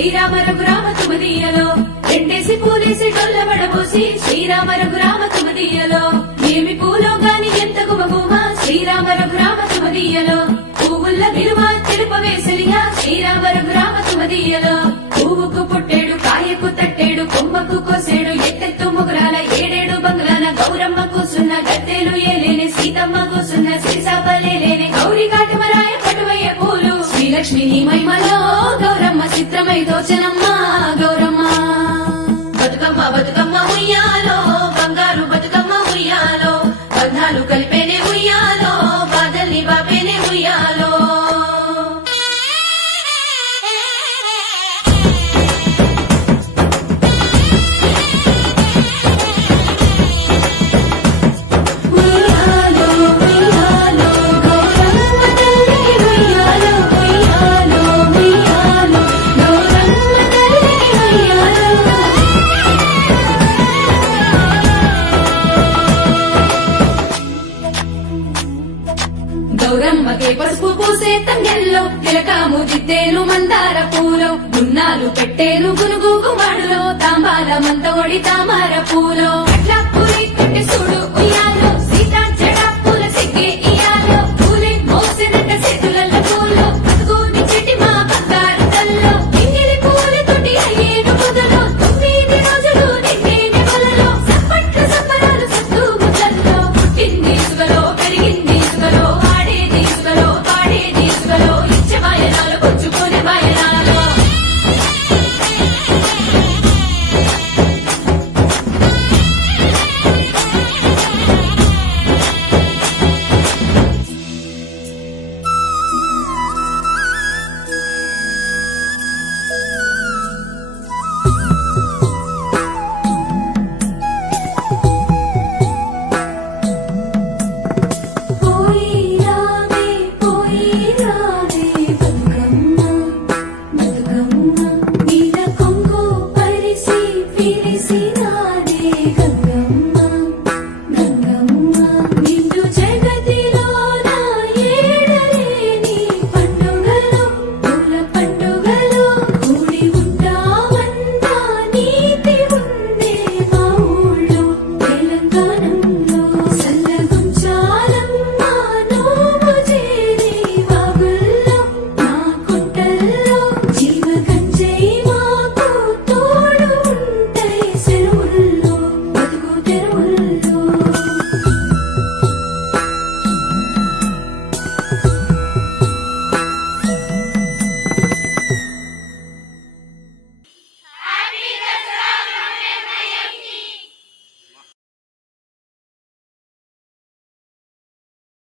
శ్రీరామ రఘురామ తుమదీయలో రెండేసి పూలేసి డొల్లబడబోసి శ్రీరామ రఘురామ తుమదీయలో ఏమి పూలో గాని ఎంత గుమగుమ శ్రీరామ రఘురామ తుమదీయలో పువ్వుల్ల విలువ తెలుపవేసలిగా శ్రీరామ రఘురామ తుమదీయలో పువ్వుకు పుట్టేడు కాయకు తట్టేడు కొమ్మకు కోసేడు ఎత్తెత్తు ముగురాల ఏడేడు బంగ్లాల గౌరమ్మ కూసున్న గద్దెలు ఏలేని సీతమ్మ కూసున్న సిరిసాపలేని గౌరీ కాటమరాయ కటువయ్య పూలు శ్రీలక్ష్మి నీ మహిమలో గౌరమ్మ చిత్రమై దోచనమ్మ గౌరమ్మ బతుకమ్మ బతుకమ్మ ఉయ్యాలో బంగారు బతుకమ్మ ఉయ్యాలో బంధాలు కలిపేనే ఉయ్యాలో బాధల్ని బాపేనే ఉయ్యాలో గౌరమ్మకే పసుపు పూసే తంగెల్లో తిలకాము దిద్దేను మందార పూలో గున్నాలు పెట్టేను గునుగు గుమాడులో తాంబాల మంత ఒడి తామర పూలో అట్లా పూరి కట్టి చూడు